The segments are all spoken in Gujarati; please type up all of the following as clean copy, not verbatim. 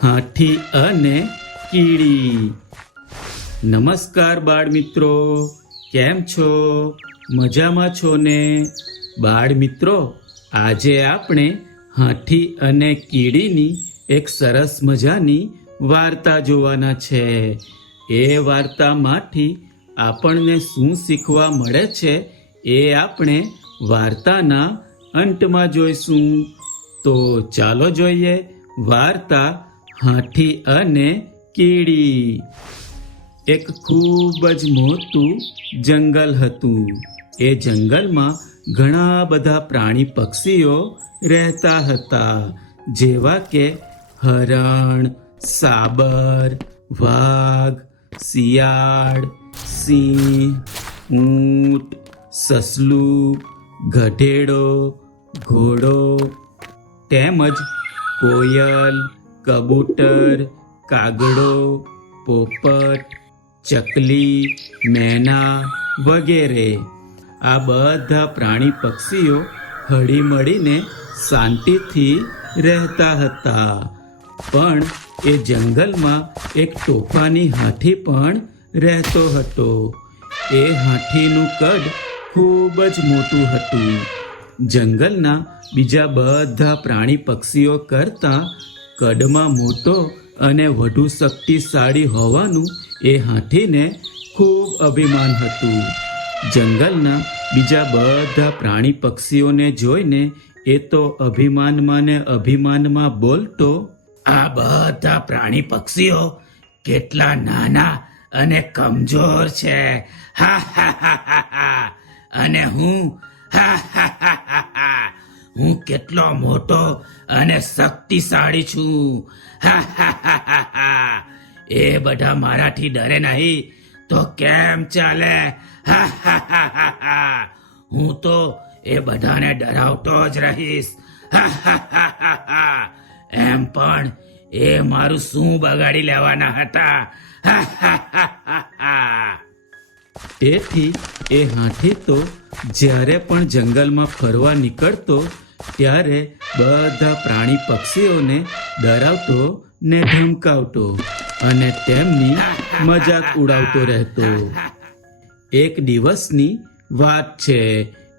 હાથી અને કીડી. નમસ્કાર બાળ મિત્રો, કેમ છો? મજામાં છો ને? બાળ મિત્રો, આજે આપણે હાથી અને કીડીની એક સરસ મજાની વાર્તા જોવાના છે. એ વાર્તામાંથી આપણને શું શીખવા મળે છે એ આપણે વાર્તાના અંતમાં જોઈશું. તો ચાલો જોઈએ વાર્તા હાથી અને કીડી. એક ખૂબ જ મોટું જંગલ હતું. એ જંગલમાં ઘણા બધા પ્રાણી પક્ષીઓ રહેતા હતા, જેવા કે હરણ, સાબર, વાઘ, શિયાળ, સિંહ, ઊંટ, સસલું, ગધેડો, ઘોડો તેમજ કોયલ, કબૂતર, કાગડો, પોપટ, ચકલી, મેના વગેરે. આ બધા પ્રાણી પક્ષીઓ હળીમળીને શાંતિથી રહેતા હતા. પણ એ જંગલમાં એક તોફાની હાથી પણ રહેતો હતો. એ હાથીનું કદ ખૂબ જ મોટું હતું. જંગલના બીજા બધા પ્રાણી પક્ષીઓ કરતાં કદમાં મોટો અને વધુ શક્તિશાળી હોવાનું એ હાથીને ખૂબ અભિમાન હતું. જંગલના બીજા બધા પ્રાણી પક્ષીઓને જોઈને એ તો અભિમાનમાં ને અભિમાનમાં બોલતો, આ બધા પ્રાણી પક્ષીઓ કેટલા નાના અને કમજોર છે. હા હા હા હા હા. અને હું હા હા હા હા હા, હું કેટલો મોટો અને શક્તિશાળી છું. હા હા હા હા હા. એ બધા મારાથી ડરે નહીં તો કેમ ચાલે? હા હા હા હા હા. હું તો એ બધાને ડરાવતો જ રહીશ. હા હા હા હા હા. એમ પણ એ મારું શું બગાડી લેવાના હતા? હા હા હા હા હા. તેથી એ હાથી તો જ્યારે પણ જંગલમાં ફરવા નીકળતો ત્યારે બધા પ્રાણી પક્ષીઓને ડરાવતો ને ધમકાવતો અને તેમની મજાક ઉડાવતો રહેતો. એક દિવસની વાત છે.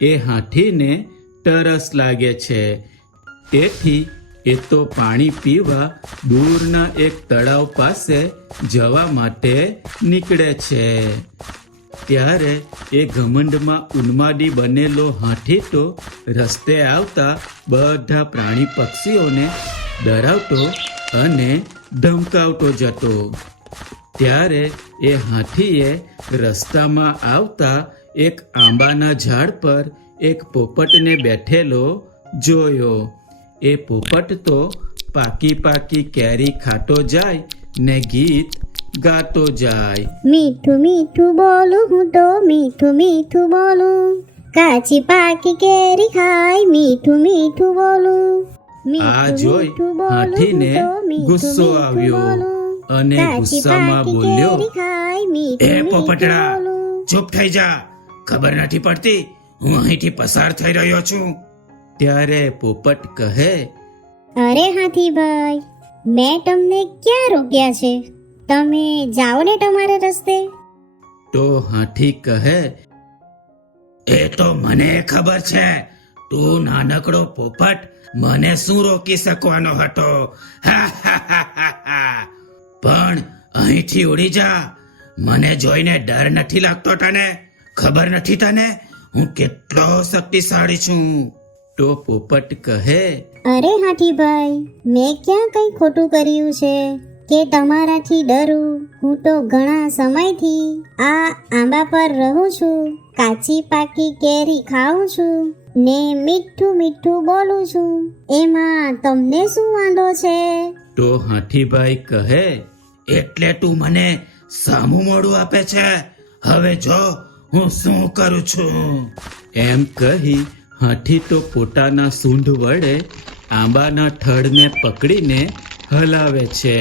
એ હાથીને તરસ લાગે છે. તેથી એ તો પાણી પીવા દૂરના એક તળાવ પાસે જવા માટે નીકળે છે. ત્યારે એ ઘમંડમાં ઉન્માદી બનેલો હાથી તો રસ્તે આવતા બધા પ્રાણી પક્ષીઓને ડરાવતો અને ધમકાવતો જતો. ત્યારે એ હાથીએ રસ્તામાં આવતા એક આંબાના ઝાડ પર એક પોપટને બેઠેલો જોયો. એ પોપટ તો પાકી પાકી કેરી ખાતો જાય ને ગીત ગાતો જાય. મીઠું મીઠું બોલું હું તો મીઠું મીઠું બોલું, કાચી પાકી કેરી ખાય મીઠું મીઠું બોલું. આ જોઈ હાથીને ગુસ્સો આવ્યો અને ગુસ્સામાં બોલ્યો, એ પોપટડા, ચૂપ થઈ જા. ખબર નથી પડતી હું અહીંથી પસાર થઈ રહ્યો છું? ત્યારે પોપટ કહે, અરે હાથીભાઈ, મેં તમને ક્યાં રોક્યા છે? તમે જાઓ ને તમારા રસ્તે. તો હાથી કહે, એ તો મને ખબર છે. તું નાનકડો પોપટ, મને શું રોકી શકવાનો હતો? હા હા હા હા હા. પણ અહીંથી ઉડી જા. મને જોઈને ડર નથી લાગતો તને? ખબર નથી તને હું કેટલો શક્તિશાળી છું? તો પોપટ કહે, અરે હાથીભાઈ, મેં ક્યાં કંઈ ખોટું કર્યું છે કે તમારાથી ડરું? હું તો ઘણા સમયથી આ આંબા પર રહું છું, કાચી પાકી કેરી ખાઉં છું ને મીઠું મીઠું બોલું છું. એમાં તમને શું વાંધો છે? તો હાથીભાઈ કહે, એટલે તું મને સામું મોઢું આપે છે? હવે જો હું શું કરું છું. એમ કહી હાથી તો પોતાના સૂંઢ વડે આંબાના થડને પકડીને હલાવે છે.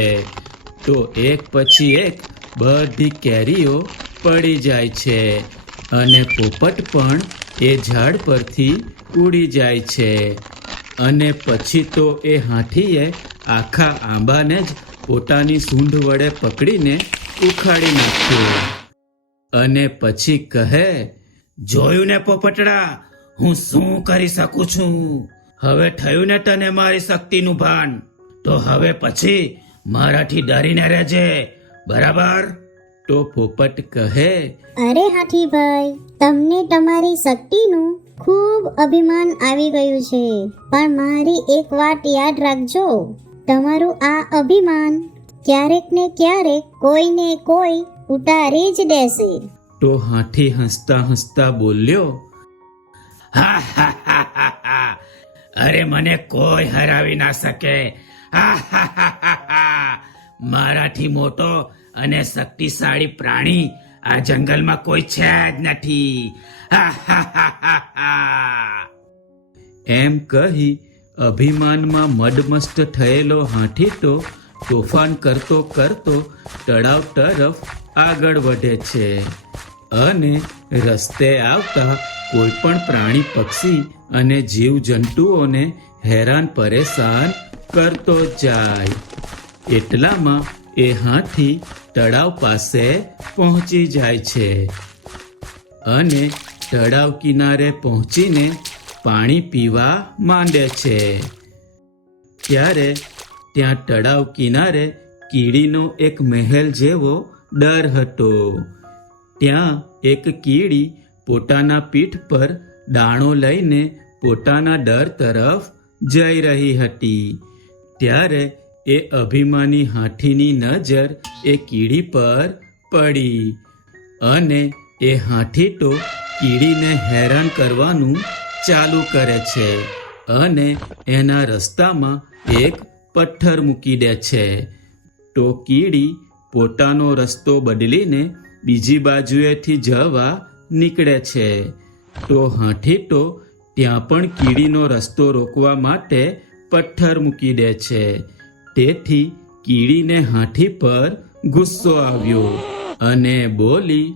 તો એક પછી એક બધી કેરીઓ પડી જાય છે અને પોપટ પણ એ ઝાડ પરથી ઉડી જાય છે. અને પછી તો એ હાથીએ આખા આંબાને જ પોતાની સૂંઢ વડે પકડીને ઉખાડી નાખ્યો અને પછી કહે, જોયું ને પોપટડા, હું શું કરી શકું છું? હવે થયું ને તને મારી શક્તિનું ભાન? તો હવે પછી મારાથી ડરીને રહેજે, બરાબર? તો પોપટ કહે, અરે હાથીભાઈ, તમને તમારી શક્તિનું ખૂબ અભિમાન આવી ગયું છે, પણ મારી એક વાત યાદ રાખજો, તમારું આ અભિમાન ક્યારેક ને ક્યારેક કોઈને કોઈ ઉતારી જ દેશે. તો હાથી હસતા હસતા બોલ્યો, હા હા હા હા હા, અરે મને કોઈ હરાવી ના શકે. હા હા હા હા હા, મારાથી મોટો અને શક્તિશાળી પ્રાણી આ જંગલમાં કોઈ છે જ નથી. હા હા હા હા હા. એમ કહી અભિમાનમાં મદમસ્ત થયેલો હાથી તો તોફાન કરતો કરતો તળાવ તરફ આગળ વધે છે અને રસ્તે આવતા કોઈ પણ પ્રાણી પક્ષી અને જીવ જંતુઓને હેરાન પરેશાન કરતો જાય. એટલામાં એ હાથી તળાવ પાસે પહોંચી જાય છે અને તળાવ કિનારે પહોંચીને પાણી પીવા માંડે છે. ત્યારે ત્યાં તળાવ કિનારે કીડીનો એક મહેલ જેવો દર હતો. ત્યાં એક કીડી પોતાના પીઠ પર દાણો લઈને પોતાના દર તરફ જઈ રહી હતી. ત્યારે એ અભિમાની હાથીની નજર એ કીડી પર પડી અને એ હાથી તો કીડીને હેરાન કરવાનું ચાલુ કરે છે અને એના રસ્તામાં એક પથ્થર મૂકી દે છે. તો કીડી પોતાનો રસ્તો બદલીને બીજી બાજુએથી જવા નીકળે છે. તો હાથી તો ત્યાં પણ કીડીનો રસ્તો રોકવા માટે પથ્થર મૂકી દે છે. તેથી કીડીને હાથી પર ગુસ્સો આવ્યો અને બોલી,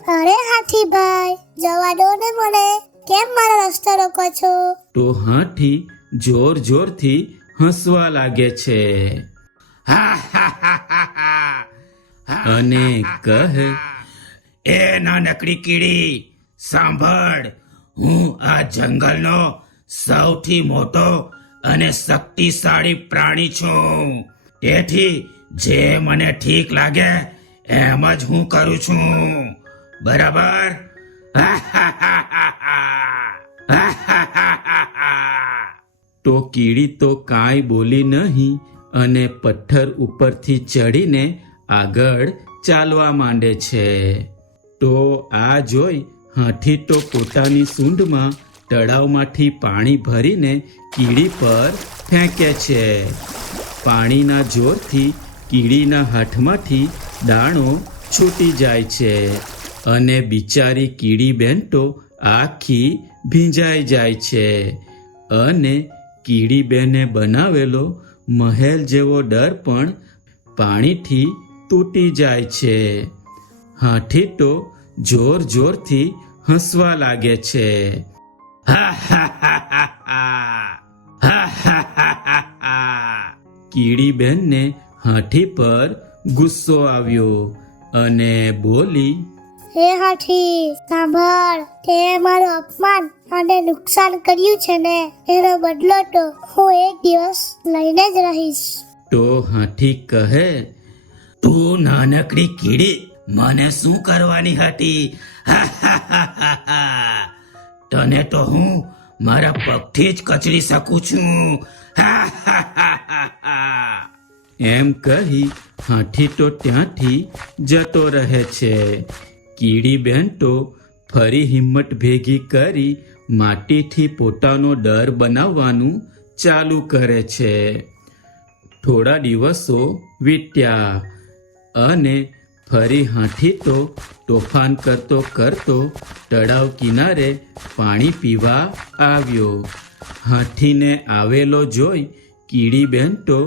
અરે હાથીભાઈ, જવા દો ને મને, કેમ મારો રસ્તો રોકો છો? તો હાથી જોર જોરથી હસવા લાગે છે હા હા હા હા હા, અને કહે, એ નાનકડી કીડી, સાંભળ, હું આ જંગલનો સૌથી મોટો અને શક્તિશાળી પ્રાણી છું. તેથી જે મને ઠીક લાગે એમ જ હું કરું છું, બરાબર? હા હા હા હા હા, હા હા હા હા. તો કીડી તો કાંઈ બોલી નહીં અને પથ્થર ઉપરથી ચડીને આગળ ચાલવા માંડે છે. તો આ જોઈ હાથી તો પોતાની સૂંઢમાં તળાવમાંથી પાણી ભરીને કીડી પર ફેંકે છે. પાણીના જોરથી કીડીના હાથમાંથી દાણો છૂટી જાય છે અને બિચારી કીડી બેન તો આખી ભીંજાઈ જાય છે અને કીડી બેને બનાવેલો મહેલ જેવો ડર પણ પાણીથી તૂટી જાય છે. હાથી તો જોર જોરથી હસવા લાગે છે હા હા હા હા હા, હા હા હા હા હા. કીડી બેનને હાથી પર ગુસ્સો આવ્યો અને બોલી, હે હાથી, સાંભળ, તે મારું અપમાન અને નુકસાન કર્યું છે ને, એનો બદલો તો હું એક દિવસ લઈને જ રહીશ. તો હાથી કહે, તું નાનકડી કીડી, મને શું કરવાની હતી? હા હા હા હા હા, તને તો હું મારા પગથી જ કચડી શકું છું. હા હા હા હા હા. એમ કહી હાથી તો ત્યાંથી જતો રહે છે. કીડી બેન તો ફરી હિંમત ભેગી કરી માટીથી પોતાનો ડર બનાવવાનું ચાલુ કરે છે. થોડા દિવસો વીત્યા અને ફરી હાથી તો તોફાન કરતો કરતો તળાવ કિનારે પાણી પીવા આવ્યો. હાથીને આવેલો જોઈ કીડી બેન તો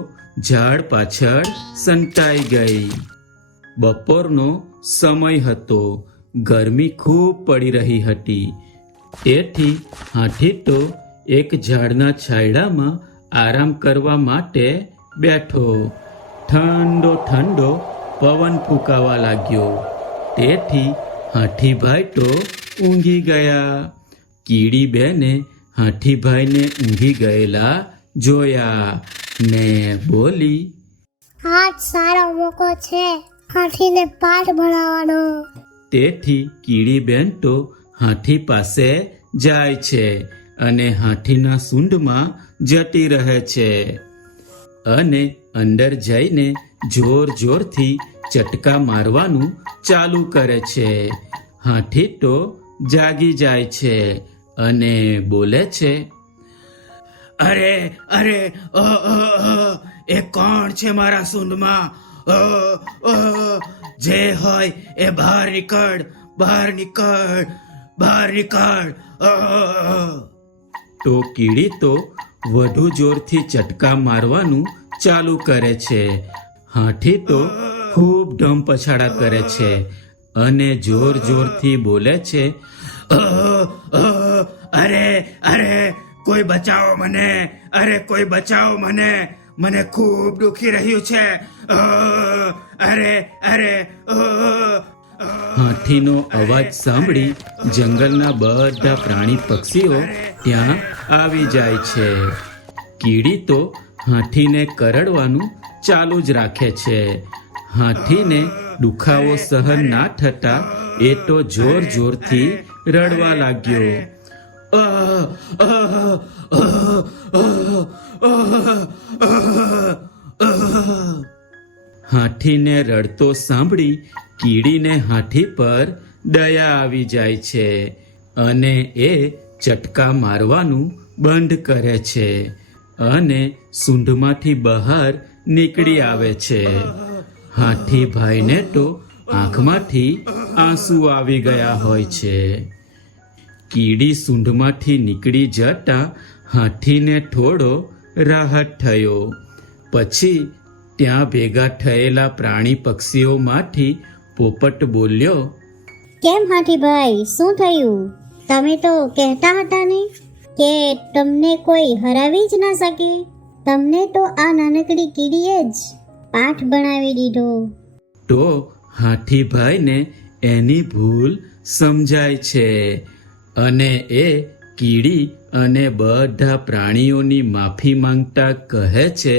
ઝાડ પાછળ સંતાઈ ગઈ. બપોરનો સમય હતો, ગરમી ખૂબ પડી રહી હતી. તેથી હાથી તો એક ઝાડના છાંયડામાં આરામ કરવા માટે બેઠો. ઠંડો ઠંડો પવન ફૂંકાવા લાગ્યો. તેથી હાથીભાઈ તો ઊંઘી ગયા. કીડી બેને હાથીભાઈને ઊંઘી ગયેલા જોયા ને બોલી, આજ સારો મોકો છે હાથીને પાઠ ભણાવવાનો. તેથી કીડીબેન તો હાથી પાસે જાય છે અને હાથીના સૂંઢમાં જતી રહે છે અને અંદર જઈને જોર જોરથી ચટકા મારવાનું ચાલુ કરે છે. હાથી તો જાગી જાય છે અને બોલે છે, અરે અરે એ કોણ છે મારા સૂંઢમાં? જે હોય એ બહાર નીકળ, બહાર નીકળ, બહાર નીકળ. તો કીડી તો વધુ જોરથી ચટકા મારવાનું ચાલુ કરે છે. હાથી તો ખૂબ ઢમ પછાડા કરે છે અને જોર જોરથી બોલે છે, અરે અરે કોઈ બચાવો મને, અરે કોઈ બચાવો મને, મને ખૂબ દુખી રહ્યું છે. અરે અરે. હાથીનો અવાજ સાંભળી જંગલના બધા પ્રાણી પક્ષીઓ ત્યાં આવી જાય છે. કીડી તો હાથીને કરડવાનું ચાલુ જ રાખે છે. હાથીને દુખાવો સહન ના થતા એ તો જોર જોરથી રડવા લાગ્યો. હાથીને રડતો સાંભળી કીડીને હાથી પર દયા આવી જાય છે અને એ ચટકા મારવાનું બંધ કરે છે અને સૂંઢમાંથી બહાર નીકળી આવે છે. હાથીભાઈને તો આંખમાંથી આંસુ આવી ગયા હોય છે. કીડી સૂંઢમાંથી નીકળી જતા હાથીને થોડો રાહત થયો. પછી ત્યાં ભેગા થયેલા પ્રાણી પક્ષીઓમાંથી પોપટ બોલ્યો, કેમ હાથીભાઈ, શું થયું? તમે તો કહેતા હતા ને કે તમને કોઈ હરાવી જ ના શકે. તમને તો આ નાનકડી કીડીએ જ પાઠ ભણાવી દીધો. તો હાથીભાઈને એની ભૂલ સમજાય છે અને એ કીડી અને બધા પ્રાણીઓની માફી માંગતા કહે છે,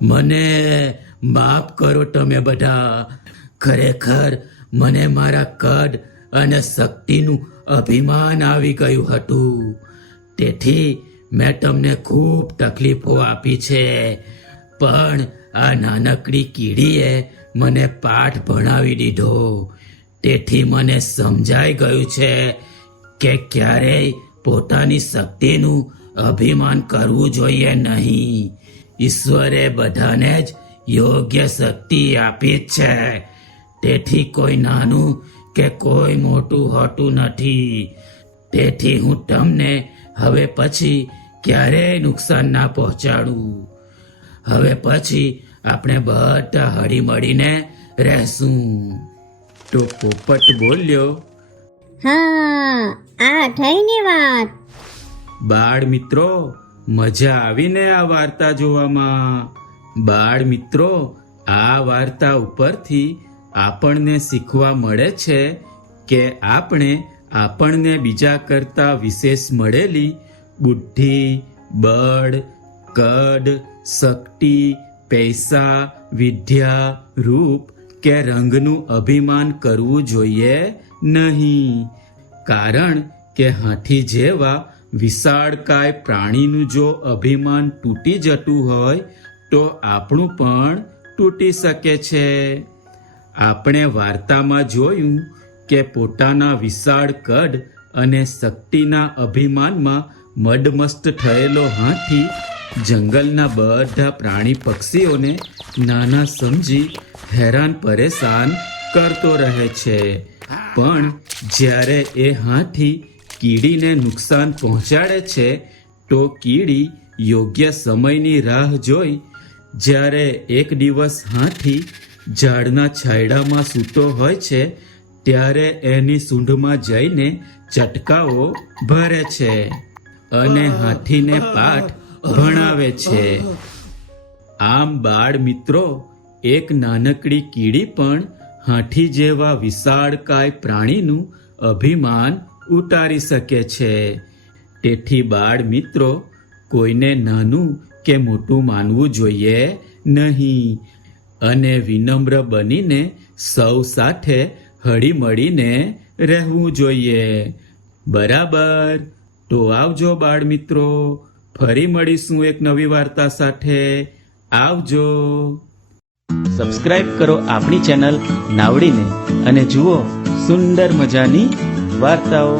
મને માફ કરો તમે બધા. ખરેખર મને મારા કદ અને શક્તિનું અભિમાન આવી ગયું હતું. તેથી મેં તમને ખૂબ તકલીફો આપી છે. પણ આ નાનકડી કીડીએ મને પાઠ ભણાવી દીધો. તેથી મને સમજાઈ ગયું છે કે ક્યારેય પોતાની શક્તિનું અભિમાન કરવું જોઈએ નહીં. ઈશ્વરે બધાને જ યોગ્ય શક્તિ આપી જ છે. તેથી કોઈ નાનું કે કોઈ મોટું હોતું નથી. તેથી હું તમને હવે પછી ક્યારેય નુકસાન ના પહોંચાડું. હવે પછી આપણે બધા હળી મળીને રહેશું. તો પોપટ બોલ્યો, હા, આ થઈને વાત. બાળ મિત્રો, મજા આવીને આ વાર્તા જોવામાં. બાળ મિત્રો, આ વાર્તા ઉપરથી આપણને શીખવા મળે છે કે આપણને બીજા કરતા વિશેષ મળેલી બુદ્ધિ, બળ, કદ, શક્તિ, પૈસા, વિદ્યા, રૂપ કે રંગનું અભિમાન કરવું જોઈએ નહીં. કારણ કે હાથી જેવા વિશાળકાય પ્રાણીનું જો અભિમાન તૂટી જતું હોય તો આપણું પણ તૂટી શકે છે. આપણે વાર્તામાં જોયું કે પોતાના વિશાળ કદ અને શક્તિના અભિમાનમાં મદમસ્ત થયેલો હાથી જંગલના બધા પ્રાણી પક્ષીઓને નાના સમજી હેરાન પરેશાન કરતો રહે છે. પણ જ્યારે એ હાથી કીડીને નુકસાન પહોંચાડે છે તો કીડી યોગ્ય સમયની રાહ જોઈ જ્યારે એક દિવસ હાથી ઝાડના છાંયડામાં સૂતો હોય છે ત્યારે એની સૂંઢમાં જઈને ચટકાઓ ભરે છે. અને હાથીને પાઠ ભણાવે છે. આમ બાળ મિત્રો, એક નાનકડી કીડી પણ હાથી જેવા વિશાળકાય પ્રાણીનું અભિમાન ઉતારી શકે છે. તેથી બાળ મિત્રો, કોઈને નાનું કે મોટું માનવું જોઈએ નહીં અને વિનમ્ર બનીને સૌ સાથે હળી મળીને રહેવું જોઈએ. બરાબર? તો આવજો બાળ મિત્રો, ફરી મળીશું એક નવી વાર્તા સાથે. આવજો. સબસ્ક્રાઇબ કરો આપણી ચેનલ નાવડીને અને જુઓ સુંદર મજાની વાર્તાઓ.